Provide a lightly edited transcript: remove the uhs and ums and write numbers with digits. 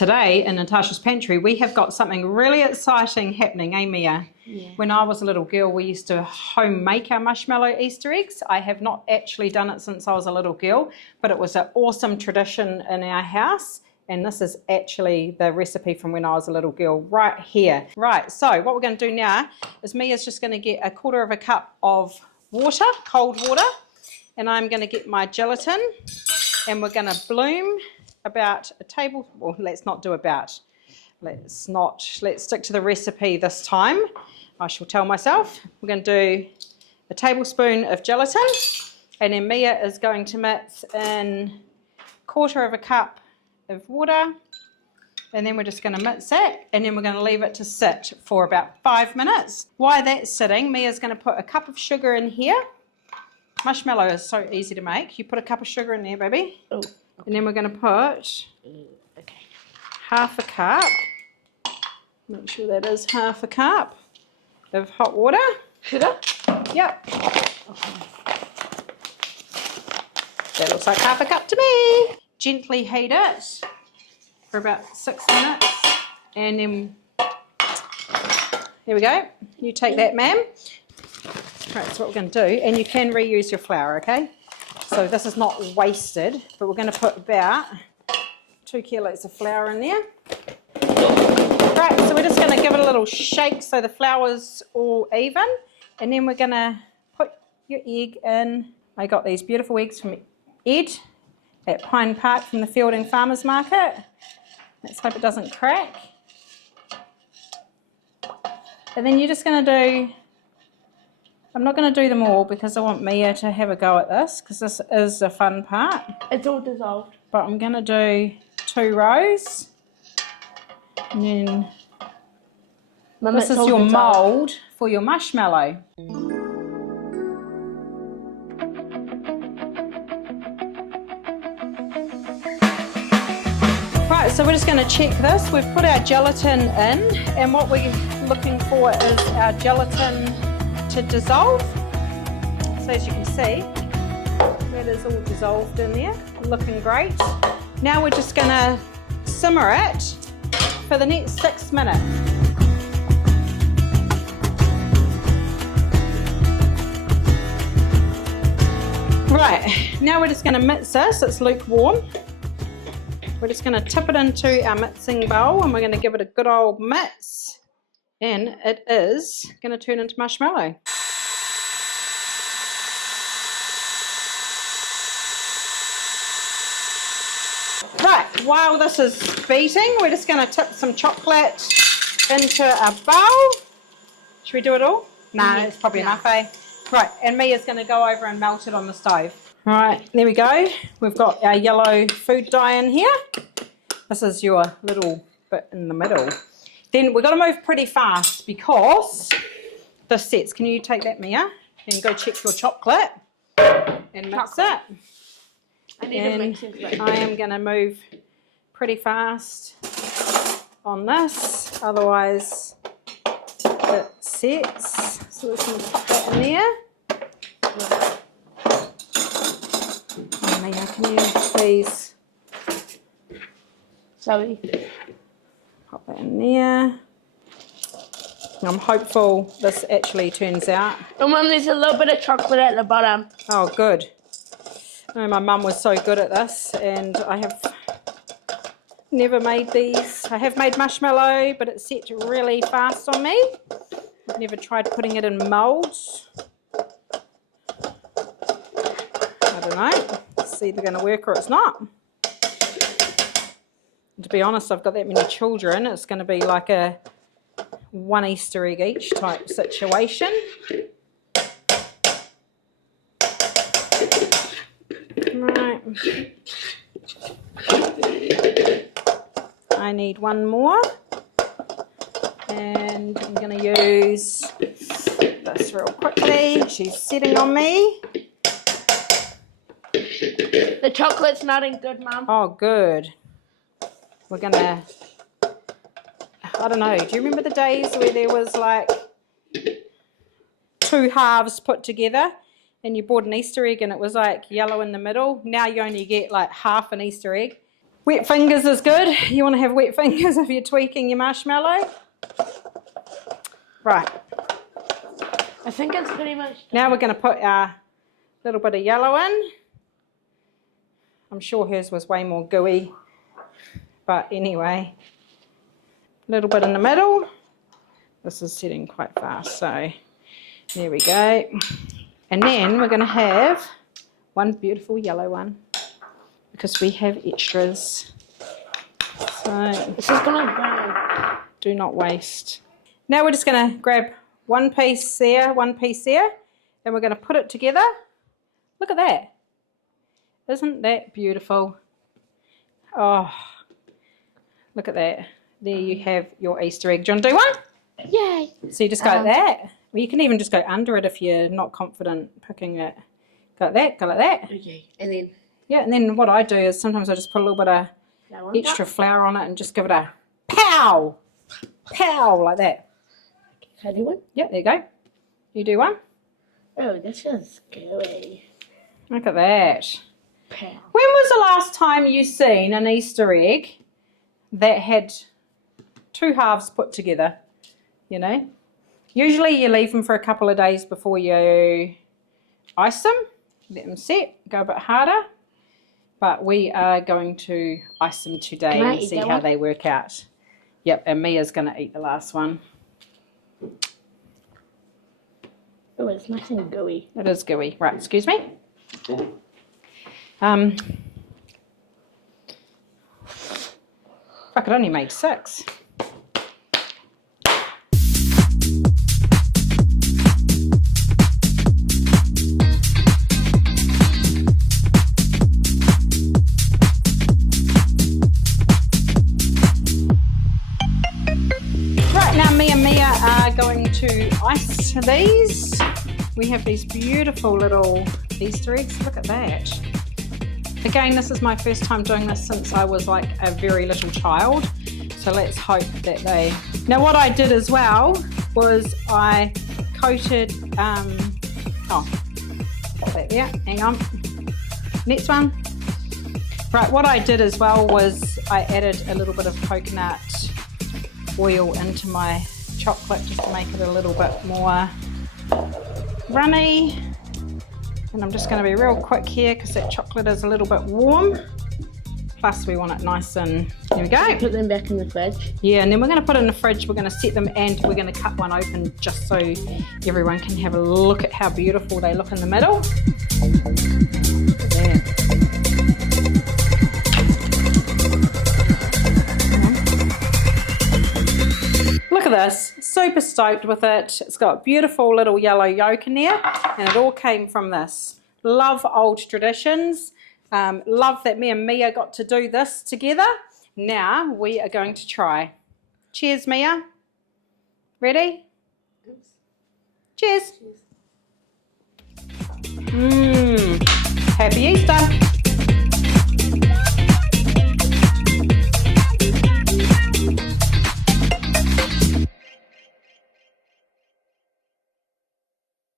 Today in Natasha's pantry, we have got something really exciting happening, eh, Meia? Yeah. When I was a little girl, we used to home make our marshmallow Easter eggs. I have not actually done it since I was a little girl, but it was an awesome tradition in our house. And this is actually the recipe from when I was a little girl right here. Right, so what we're going to do now is Meia's just going to get 1/4 cup of water, cold water, and I'm going to get my gelatin, and we're going to bloom about a table, well, let's not do about. Let's stick to the recipe this time. I shall tell myself. We're going to do a tablespoon of gelatin, and then Meia is going to mix in 1/4 cup of water, and then we're just going to mix it, and then we're going to leave it to sit for about 5 minutes. While that's sitting, Meia's going to put a cup of sugar in here. Marshmallow is so easy to make. You put a cup of sugar in there, baby. Oh, okay. And then we're going to put half a cup, make sure that is half a cup of hot water. Sugar? Yep. Okay. That looks like half a cup to me. Gently heat it for about 6 minutes, and then here we go. You take that, ma'am. Right, that's what we're going to do, and you can reuse your flour, okay? So this is not wasted, but we're going to put about 2 kilos of flour in there. Right, so we're just going to give it a little shake so the flour's all even, and then we're going to put your egg in. I got these beautiful eggs from Ed at Pine Park from the Fielding Farmers Market. Let's hope it doesn't crack. And then you're just going to do, I'm not going to do them all because I want Meia to have a go at this, because this is the fun part. It's all dissolved. But I'm going to do 2 rows. And then this is your mould for your marshmallow. Right, so we're just going to check this. We've put our gelatin in, and what we're looking for is our gelatin to dissolve. So as you can see, that is all dissolved in there, looking great. Now we're just going to simmer it for the next 6 minutes. Right, now we're just going to mix this. It's lukewarm. We're just going to tip it into our mixing bowl, and we're going to give it a good old mix, and it is going to turn into marshmallow. Right, while this is beating, we're just going to tip some chocolate into our bowl. Should we do it all? No, it's probably enough, eh? Right, and Meia's going to go over and melt it on the stove. Right, there we go. We've got our yellow food dye in here. This is your little bit in the middle. Then we've got to move pretty fast because this sets. Can you take that, Meia, and go check your chocolate and mix it? I am going to move pretty fast on this, otherwise it sets. So we're just going to pop that in there. Meia, can you please pop that in there? I'm hopeful this actually turns out. Oh, Mum, there's a little bit of chocolate at the bottom. Oh, good. Oh, my mum was so good at this, and I have never made these. I have made marshmallow, but it set really fast on me. I've never tried putting it in moulds. I don't know. It's either going to work or it's not. And to be honest, I've got that many children. It's going to be like a 1 Easter egg each type situation. Right. I need one more. And I'm going to use this real quickly. She's sitting on me. The chocolate's melting good, Mum. Oh, good. We're going to, I don't know, do you remember the days where there was like 2 halves put together and you bought an Easter egg and it was like yellow in the middle? Now you only get like half an Easter egg. Wet fingers is good. You want to have wet fingers if you're tweaking your marshmallow. Right. I think it's pretty much done. Now we're going to put our little bit of yellow in. I'm sure hers was way more gooey. But anyway, a little bit in the middle. This is setting quite fast, so there we go. And then we're going to have one beautiful yellow one because we have extras. So This is gonna burn. do not waste. Now we're just going to grab one piece there, and we're going to put it together. Look at that. Isn't that beautiful? Oh, look at that. There you have your Easter egg. Do you want to do one? Yay! So you just go like that. Well, you can even just go under it if you're not confident picking it. Go like that, go like that. Okay, and then Yeah, and then what I do is sometimes I just put a little bit of extra flour on it and just give it a pow! Pow! Like that. Can I do one? Yeah, there you go. You do one. Oh, this is gooey. Look at that. Pow. When was the last time you seen an Easter egg that had two halves put together? You know, usually you leave them for a couple of days before you ice them, let them set, go a bit harder. But we are going to ice them today Can I and eat see that how one? they work out. Yep, and Mia's going to eat the last one. Oh, it's nice and gooey. It is gooey. Right, excuse me. I could only make 6. Right, now me and Meia are going to ice these. We have these beautiful little Easter eggs. Look at that. Again, this is my first time doing this since I was like a very little child. So let's hope that they... Now what I did as well was I coated... yeah, hang on. Next one. Right, what I did as well was I added a little bit of coconut oil into my chocolate just to make it a little bit more runny. And I'm just going to be real quick here because that chocolate is a little bit warm. Plus we want it nice and... There we go. Put them back in the fridge. Yeah, and then we're going to put it in the fridge. We're going to set them and we're going to cut one open just so everyone can have a look at how beautiful they look in the middle. Look at that. Look at this, super stoked with it. It's got beautiful little yellow yolk in there and it all came from this. Love old traditions. Love that me and Meia got to do this together. Now we are going to try. Cheers, Meia. Ready? Cheers. Happy Easter.